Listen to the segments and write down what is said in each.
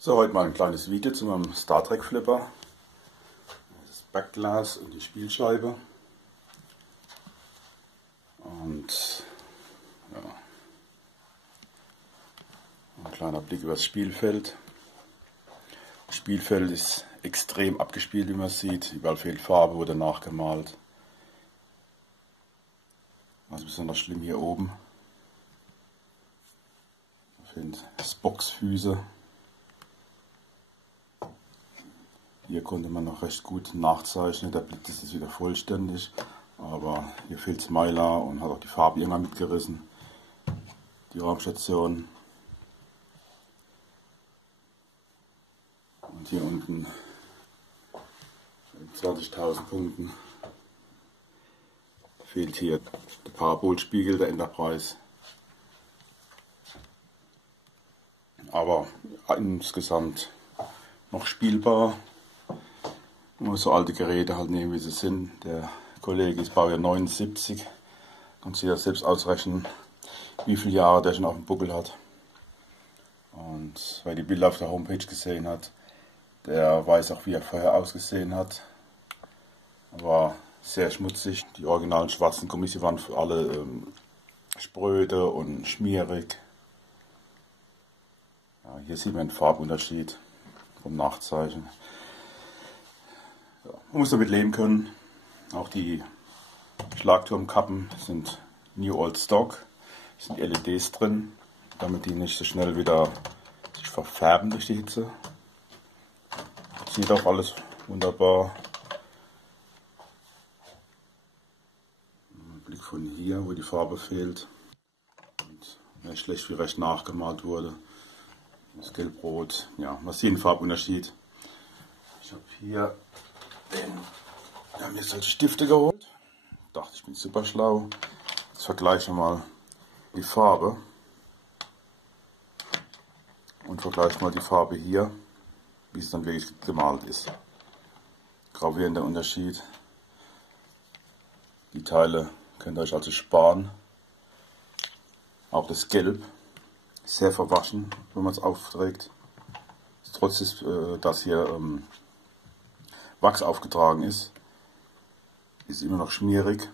So, heute mal ein kleines Video zu meinem Star Trek Flipper. Das Backglas und die Spielscheibe. Und ja, ein kleiner Blick über das Spielfeld. Das Spielfeld ist extrem abgespielt, wie man sieht. Überall fehlt Farbe, wurde nachgemalt. Was besonders schlimm hier oben. Da fehlen Spocksfüße. Hier konnte man noch recht gut nachzeichnen, der Blick ist jetzt wieder vollständig, aber hier fehlt Smiler und hat auch die Farbe irgendwann mitgerissen. Die Raumstation. Und hier unten 20.000 Punkten fehlt hier der Parabolspiegel der Enterprise. Aber insgesamt noch spielbar. Man muss so alte Geräte halt nehmen, wie sie sind. Der Kollege ist Baujahr 79. Kann sich ja selbst ausrechnen, wie viele Jahre der schon auf dem Buckel hat. Und wer die Bilder auf der Homepage gesehen hat, der weiß auch, wie er vorher ausgesehen hat. Er war sehr schmutzig. Die originalen schwarzen Gummis waren für alle spröde und schmierig. Ja, hier sieht man den Farbunterschied vom Nachzeichen. Ja, man muss damit leben können. Auch die Schlagturmkappen sind New Old Stock. Es sind LEDs drin, damit die nicht so schnell wieder sich verfärben durch die Hitze. Sieht auch alles wunderbar. Ein Blick von hier, wo die Farbe fehlt. Und nicht schlecht wie recht nachgemalt wurde. Das Gelb-Rot, ja, man sieht den Farbunterschied. Ich habe hier wir haben jetzt solche Stifte geholt. Ich dachte, ich bin super schlau. Jetzt vergleiche mal die Farbe und vergleiche mal die Farbe hier, wie es dann wirklich gemalt ist. Gravierender Unterschied. Die Teile könnt ihr euch also sparen. Auch das Gelb ist sehr verwaschen, wenn man es aufträgt. Trotz dass hier Wachs aufgetragen ist immer noch schmierig.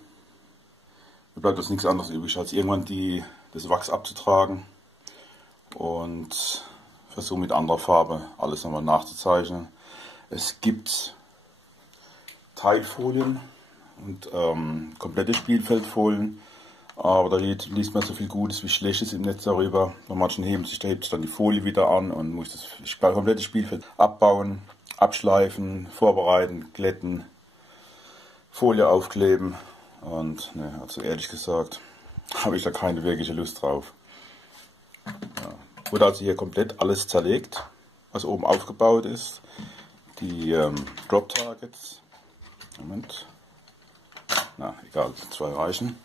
Da bleibt uns nichts anderes übrig, als irgendwann das Wachs abzutragen und versuchen mit anderer Farbe alles nochmal nachzuzeichnen. Es gibt Teilfolien und komplette Spielfeldfolien, aber da liest man so viel Gutes wie Schlechtes im Netz darüber. Bei manchen hebt sich dann die Folie wieder an und muss das komplette Spielfeld abbauen, abschleifen, vorbereiten, glätten, Folie aufkleben und ne, also ehrlich gesagt habe ich da keine wirkliche Lust drauf. Ja. Wurde also hier komplett alles zerlegt, was oben aufgebaut ist. Die Drop Targets, Moment, na egal, 2 reichen.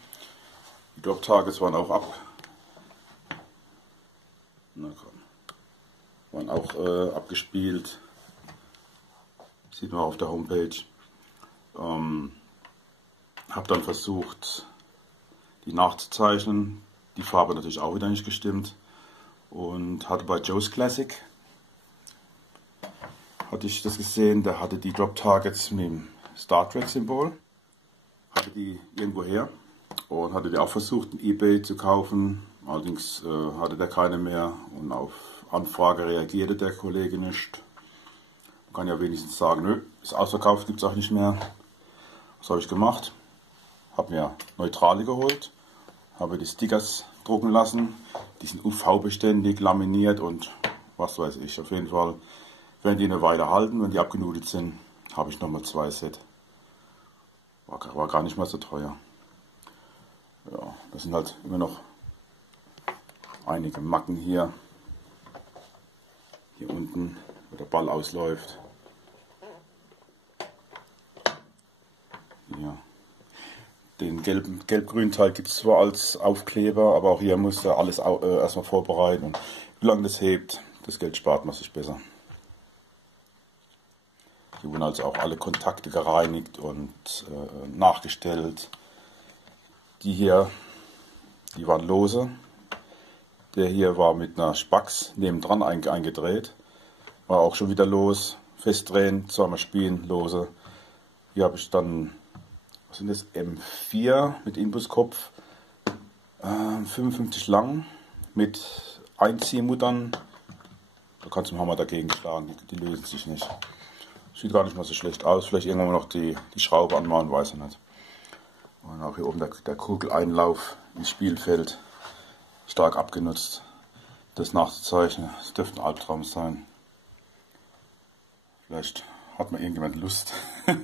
Die Drop Targets waren auch abgespielt. Sieht man auf der Homepage. Habe dann versucht, die nachzuzeichnen. Die Farbe natürlich auch wieder nicht gestimmt. Und hatte bei Joe's Classic, hatte ich das gesehen, der hatte die Drop Targets mit dem Star Trek Symbol. Hatte die irgendwo her und hatte die auch versucht, in eBay zu kaufen. Allerdings hatte der keine mehr und auf Anfrage reagierte der Kollege nicht. Man kann ja wenigstens sagen, nö, ist ausverkauft, gibt es auch nicht mehr. Was habe ich gemacht? Habe mir Neutrale geholt, habe die Stickers drucken lassen. Die sind UV-beständig, laminiert und was weiß ich. Auf jeden Fall werden die eine Weile halten. Wenn die abgenudelt sind, habe ich nochmal 2 Set. War gar nicht mal so teuer. Ja, das sind halt immer noch einige Macken hier. Hier unten, wo der Ball ausläuft. Ja. Den gelb-grünen Teil gibt es zwar als Aufkleber, aber auch hier muss er alles erstmal vorbereiten. Und wie lange das hebt, das Geld spart man sich besser. Hier wurden also auch alle Kontakte gereinigt und nachgestellt. Die hier, die waren lose. Der hier war mit einer Spax nebendran eingedreht. War auch schon wieder los. Festdrehen, zweimal spielen, lose. Hier habe ich dann, was sind das, M4 mit Inbuskopf, 55 lang mit Einziehmuttern. Da kannst du den Hammer dagegen schlagen, die lösen sich nicht. Sieht gar nicht mal so schlecht aus. Vielleicht irgendwann noch die Schraube anmachen, weiß ich nicht. Und auch hier oben der Kugeleinlauf ins Spielfeld stark abgenutzt. Das nachzuzeichnen, das dürfte ein Albtraum sein. Vielleicht hat mal irgendjemand Lust,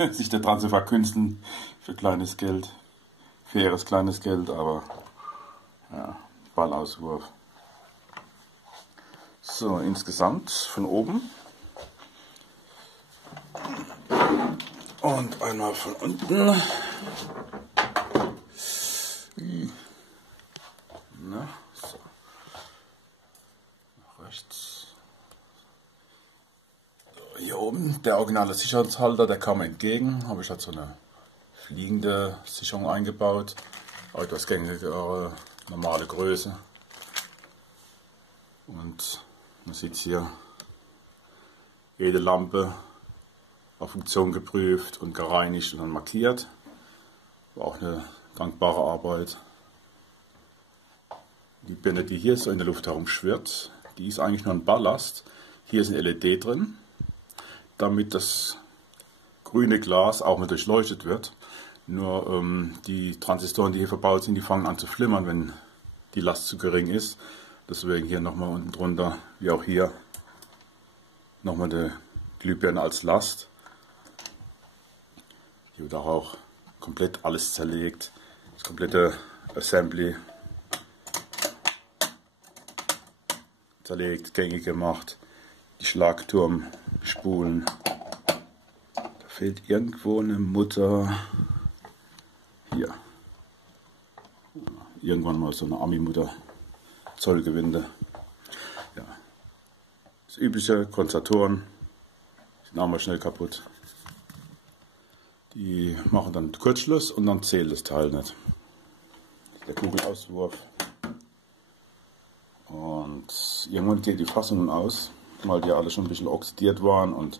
sich da dran zu verkünsteln für kleines Geld. Faires kleines Geld, aber ja, Ballauswurf. So, insgesamt von oben. Und einmal von unten. Na, so. Nach rechts. So, hier oben der originale Sicherungshalter, der kam entgegen. Habe ich halt so eine fliegende Sicherung eingebaut. Etwas gängigere, normale Größe. Und man sieht hier jede Lampe auf Funktion geprüft und gereinigt und dann markiert. War auch eine dankbare Arbeit. Die Birne, die hier so in der Luft herumschwirrt, die ist eigentlich nur ein Ballast. Hier ist ein LED drin, damit das grüne Glas auch nicht durchleuchtet wird. Nur die Transistoren, die hier verbaut sind, die fangen an zu flimmern, wenn die Last zu gering ist. Deswegen hier nochmal unten drunter, wie auch hier, nochmal die Glühbirne als Last. Hier wird auch komplett alles zerlegt, das komplette Assembly zerlegt, gängig gemacht, die Schlagturmspulen. Da fehlt irgendwo eine Mutter. Hier. Irgendwann mal so eine Ami-Mutter. Zollgewinde. Ja. Das übliche Kondensatoren sind auch mal schnell kaputt. Die machen dann Kurzschluss und dann zählt das Teil nicht. Der Kugelauswurf. Und irgendwann geht die Fassungen aus, weil die alle schon ein bisschen oxidiert waren und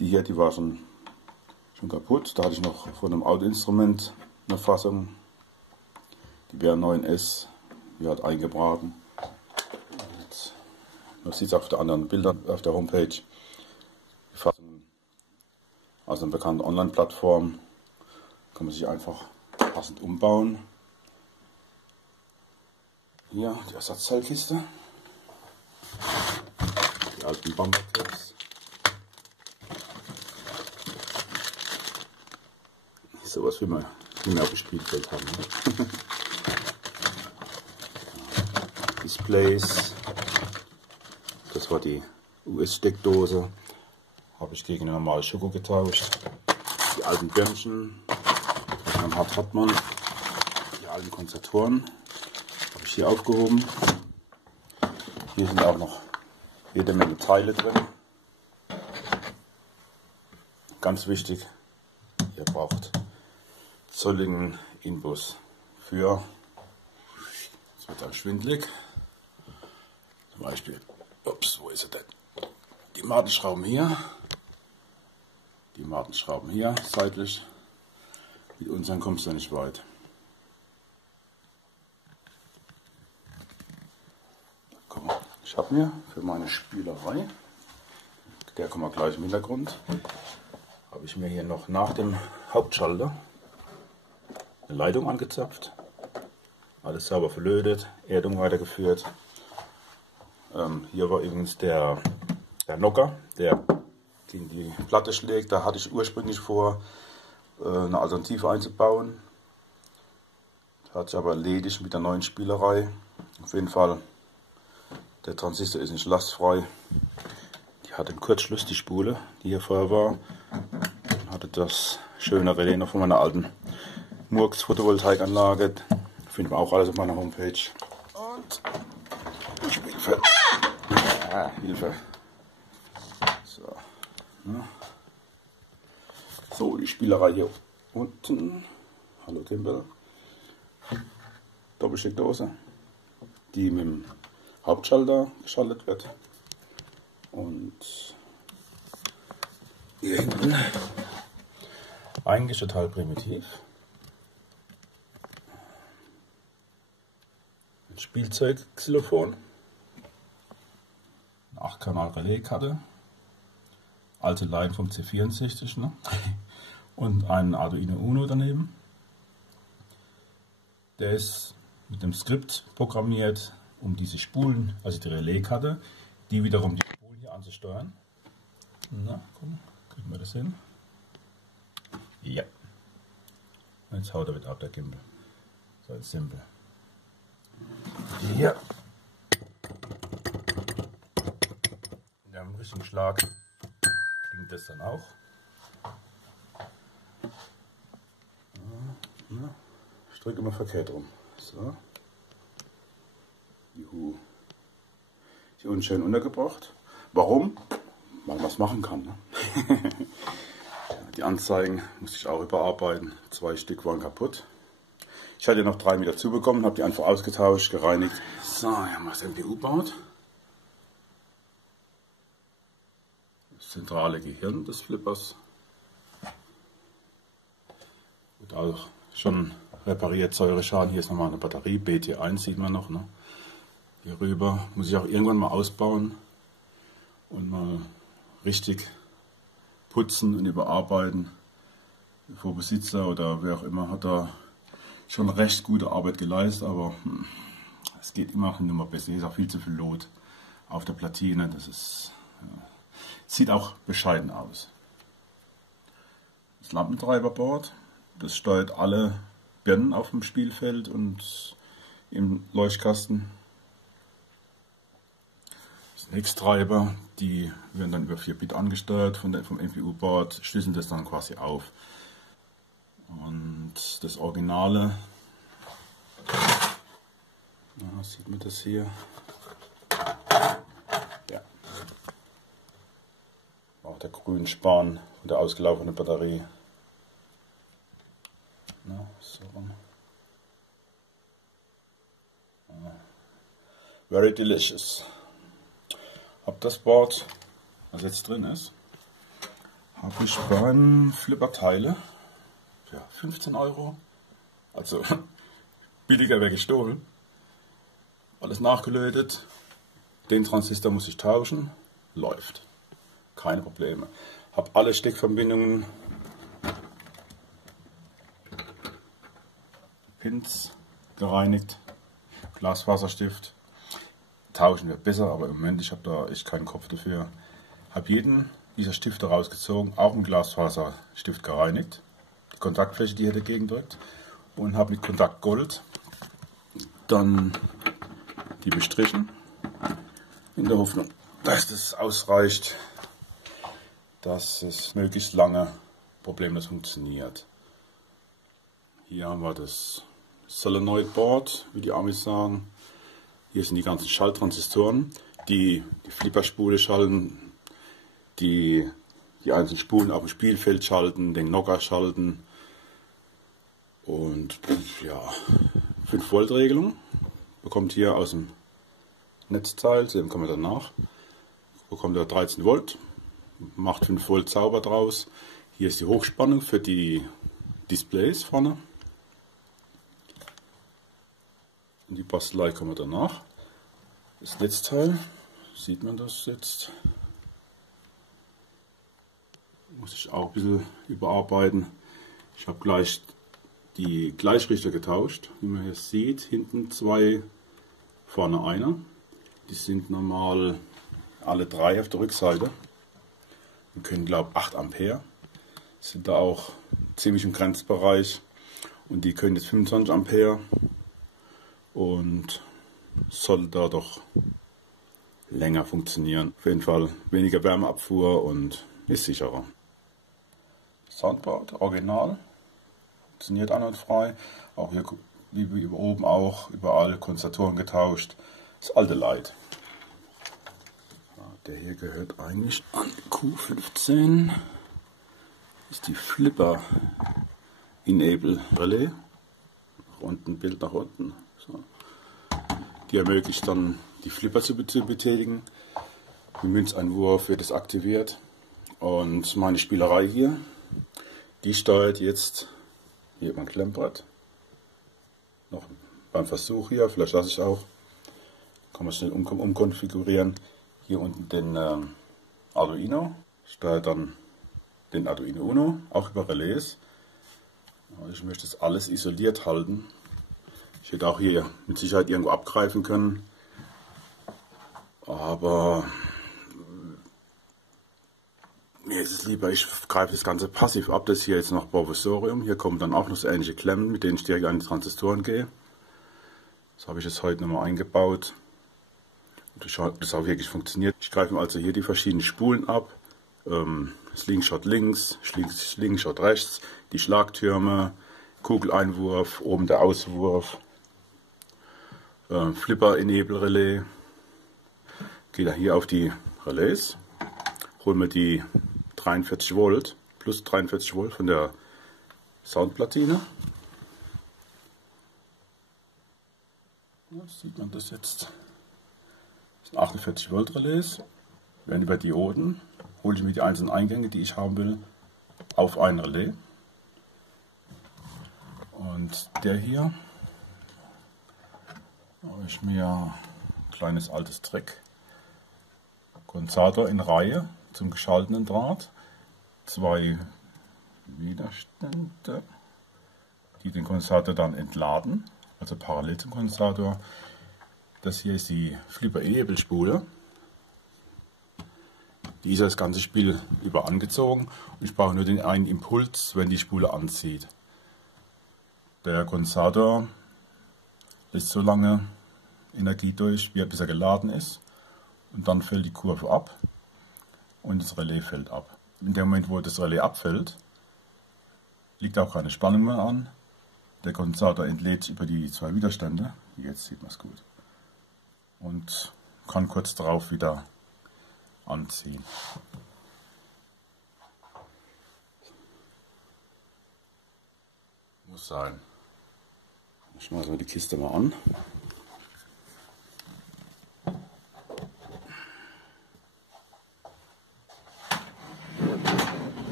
die hier, die war schon kaputt. Da hatte ich noch von einem Autoinstrument eine Fassung. Die BR9S, die hat eingebraten. Man sieht es auf den anderen Bildern auf der Homepage. Die Fassungen aus einer bekannten Online-Plattform. Kann man sich einfach passend umbauen. Hier die Ersatzteilkiste. Die alten Bumperclips. Sowas wie wir auf dem Spielfeld haben. Ne? Displays. Das war die US-Steckdose. Habe ich gegen eine normale Schoko getauscht. Die alten Birnchen. Dann hat man die alten Kondensatoren. Habe ich hier aufgehoben. Hier sind auch noch jede Menge Teile drin. Ganz wichtig, ihr braucht zolligen Inbus für, jetzt wird dann schwindelig, zum Beispiel, ups, wo ist er denn? Die Matenschrauben hier, seitlich, mit unseren kommst du nicht weit. Komm, ich habe mir für meine Spielerei, der kommt gleich im Hintergrund, habe ich mir hier noch nach dem Hauptschalter eine Leitung angezapft, alles sauber verlötet, Erdung weitergeführt. Hier war übrigens der Nocker, der gegen die Platte schlägt. Da hatte ich ursprünglich vor, eine Alternative einzubauen. Das hat sich aber erledigt mit der neuen Spielerei. Auf jeden Fall, der Transistor ist nicht lastfrei. Die hat im Kurzschluss die Spule, die hier vorher war. Hatte das schöne Relais noch von meiner alten Murks Photovoltaikanlage. Findet man auch alles auf meiner Homepage. Und Spielfeld. Ah, Hilfe. So. Ja. So, die Spielerei hier unten. Hallo Kimball. Doppelsteckdose, die mit dem Hauptschalter geschaltet wird. Und hier hinten eigentlich total primitiv. Ein Spielzeug-Xylophon, eine 8-Kanal-Relaiskarte, alte Line vom C64, ne? Und ein Arduino Uno daneben. Der ist mit dem Skript programmiert, um diese Spulen, also die Relaiskarte, die wiederum die Spulen hier anzusteuern. Na, komm, kriegen wir das hin? Ja. Jetzt haut er wieder ab, der Gimbal. So ist simpel. Hier. In einem richtigen Schlag klingt das dann auch. Ich drücke immer verkehrt rum. So. Juhu. Hier unten schön untergebracht. Warum? Weil man was machen kann. Ne? Die Anzeigen musste ich auch überarbeiten. 2 Stück waren kaputt. Ich hatte noch 3 wieder zubekommen, habe die einfach ausgetauscht, gereinigt. So, hier haben wir das MPU-Board. Das zentrale Gehirn des Flippers. Wird auch schon repariert, Säureschaden. Hier ist nochmal eine Batterie, BT1 sieht man noch. Ne? Hier rüber muss ich auch irgendwann mal ausbauen und mal richtig putzen und überarbeiten. Der Vorbesitzer oder wer auch immer hat da schon recht gute Arbeit geleistet, aber es geht immer noch besser. Hier ist auch viel zu viel Lot auf der Platine. Das ist, sieht auch bescheiden aus. Das Lampentreiberboard, das steuert alle Birnen auf dem Spielfeld und im Leuchtkasten. Das Next-Treiber, die werden dann über 4 Bit angesteuert vom MPU-Board, schlüsseln das dann quasi auf. Und das Originale, sieht man das hier? Ja. Auch der Grünspan und der ausgelaufene Batterie. Na, so rum. Very delicious. Hab das Board, was jetzt drin ist, habe ich beim Flipper Teile für 15 €. Also billiger wäre gestohlen. Alles nachgelötet. Den Transistor muss ich tauschen. Läuft. Keine Probleme. Habe alle Steckverbindungen, Pins gereinigt. Glasfaserstift. Tauschen wir besser, aber im Moment, ich habe da echt keinen Kopf dafür. Habe jeden dieser Stifte rausgezogen, auch mit Glasfaserstift gereinigt. Die Kontaktfläche, die hier dagegen drückt. Und habe mit Kontakt Gold dann die bestrichen. In der Hoffnung, dass das ausreicht, dass es möglichst lange problemlos funktioniert. Hier haben wir das Solenoid Board, wie die Amis sagen. Hier sind die ganzen Schalttransistoren, die die Flipperspule schalten, die einzelnen Spulen auf dem Spielfeld schalten, den Knocker schalten. Und ja, 5 Volt Regelung bekommt hier aus dem Netzteil, dem kommen wir danach, bekommt er 13 Volt, macht 5 Volt sauber draus. Hier ist die Hochspannung für die Displays vorne. Und die Bastelei kommen wir danach. Das Netzteil, sieht man das jetzt? Muss ich auch ein bisschen überarbeiten. Ich habe gleich die Gleichrichter getauscht, wie man hier sieht. Hinten 2, vorne einer. Die sind normal alle 3 auf der Rückseite und können, glaube ich, 8 Ampere. Sind da auch ziemlich im Grenzbereich. Und die können jetzt 25 Ampere. Und soll da doch länger funktionieren. Auf jeden Fall weniger Wärmeabfuhr und ist sicherer. Soundboard, original, funktioniert einwandfrei. Auch hier, wie oben auch, überall Kondensatoren getauscht. Das alte Light. Der hier gehört eigentlich an Q15. Das ist die Flipper Enable Relais. Nach unten, Bild nach unten. So. Die ermöglicht dann, die Flipper zu betätigen. Mit Münzeinwurf wird es aktiviert. Und meine Spielerei hier, die steuert jetzt hier mein Klemmbrett. Noch beim Versuch hier, vielleicht lasse ich auch, kann man schnell umkonfigurieren. Hier unten den Arduino, steuert dann den Arduino Uno, auch über Relais. Ich möchte das alles isoliert halten. Ich hätte auch hier mit Sicherheit irgendwo abgreifen können, aber mir ist es lieber, ich greife das Ganze passiv ab. Das hier jetzt noch Provisorium. Hier kommen dann auch noch so ähnliche Klemmen, mit denen ich direkt an die Transistoren gehe. Das habe ich jetzt heute nochmal eingebaut. Und das hat auch wirklich funktioniert. Ich greife also hier die verschiedenen Spulen ab. Slingshot links, Slingshot rechts, die Schlagtürme, Kugeleinwurf, oben der Auswurf, Flipper-Enable-Relais. Gehe da hier auf die Relais, hole mir die 43 Volt, plus 43 Volt von der Soundplatine. Ja, sieht man das jetzt? Das sind 48 Volt Relais, werden über Dioden, hole ich mir die einzelnen Eingänge, die ich haben will, auf ein Relais. Und der hier habe ich mir ein kleines altes Trick. Kondensator in Reihe zum geschalteten Draht, 2 Widerstände, die den Kondensator dann entladen, also parallel zum Kondensator. Das hier ist die Flipper-Enable-Spule. Die ist das ganze Spiel über angezogen und ich brauche nur den einen Impuls, wenn die Spule anzieht. Der Kondensator lässt so lange Energie durch, bis er geladen ist. Und dann fällt die Kurve ab und das Relais fällt ab. In dem Moment, wo das Relais abfällt, liegt auch keine Spannung mehr an. Der Kondensator entlädt über die 2 Widerstände. Jetzt sieht man es gut. Und kann kurz darauf wieder anziehen. Muss sein. Ich schmeiße mal die Kiste mal an.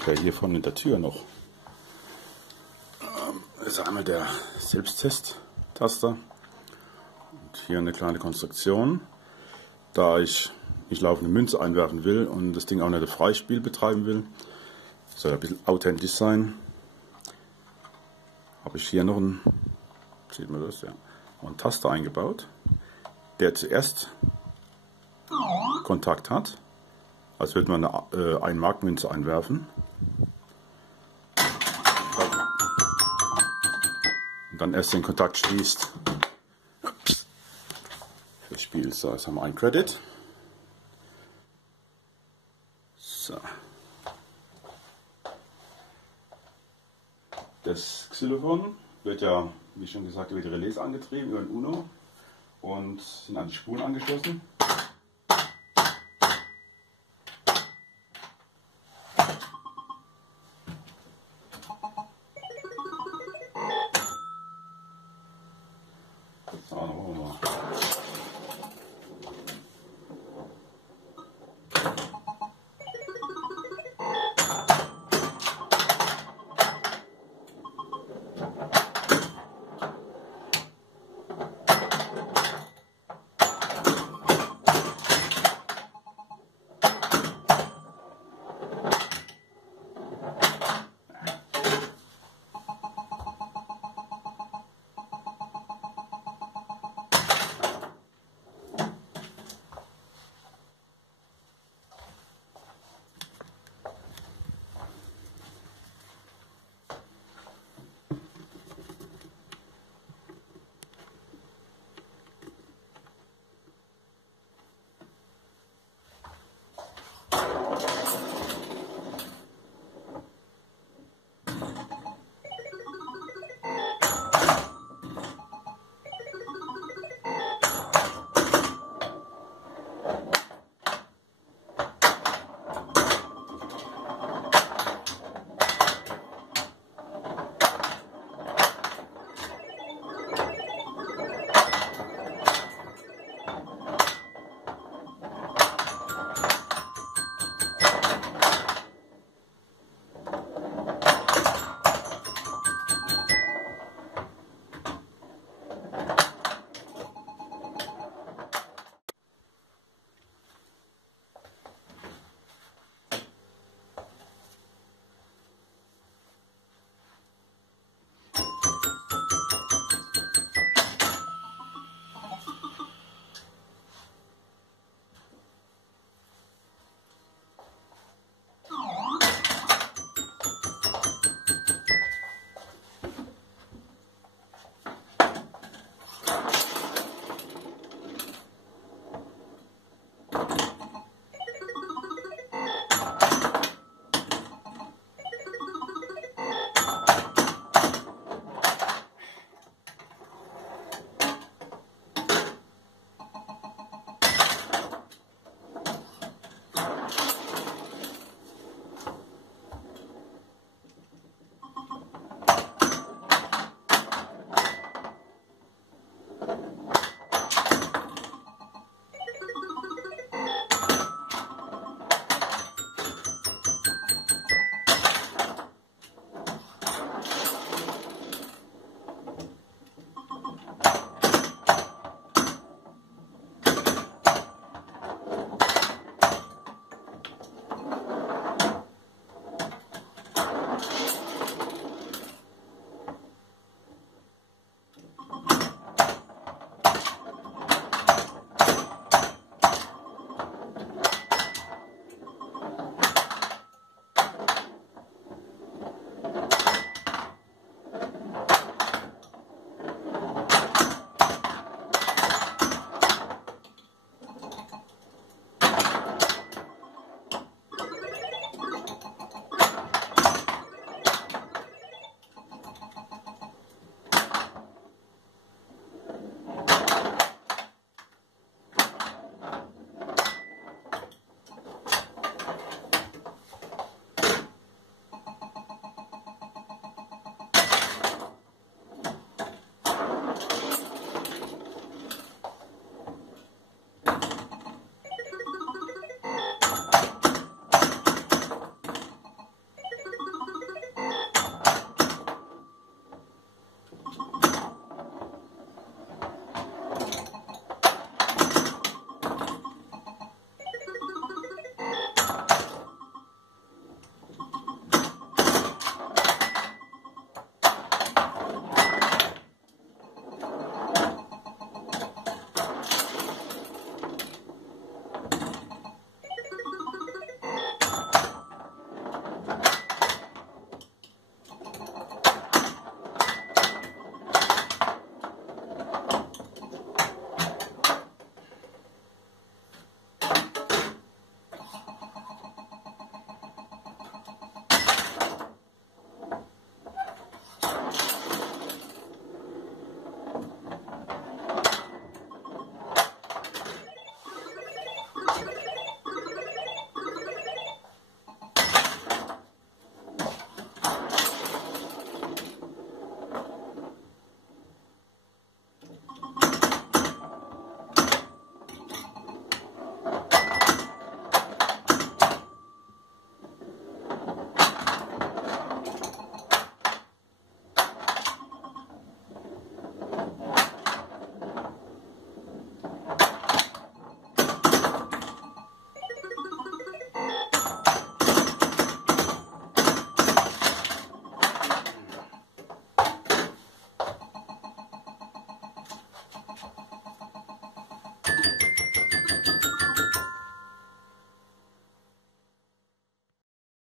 Ach ja, hier vorne in der Tür noch. Das ist einmal der Selbsttest-Taster. Und hier eine kleine Konstruktion. Da ich nicht laufende Münze einwerfen will und das Ding auch nicht ein Freispiel betreiben will, soll ein bisschen authentisch sein, habe ich hier noch einen, sieht man das, ja, einen Taster eingebaut, der zuerst Kontakt hat, als würde man eine 1-Mark-Münze einwerfen. Und dann erst den Kontakt schließt. Fürs Spiel. So, jetzt haben wir einen Credit. So. Das Xylophon wird ja, wie schon gesagt, über die Relais angetrieben, über den Uno und sind an die Spulen angeschlossen. So, dann wollen wir mal.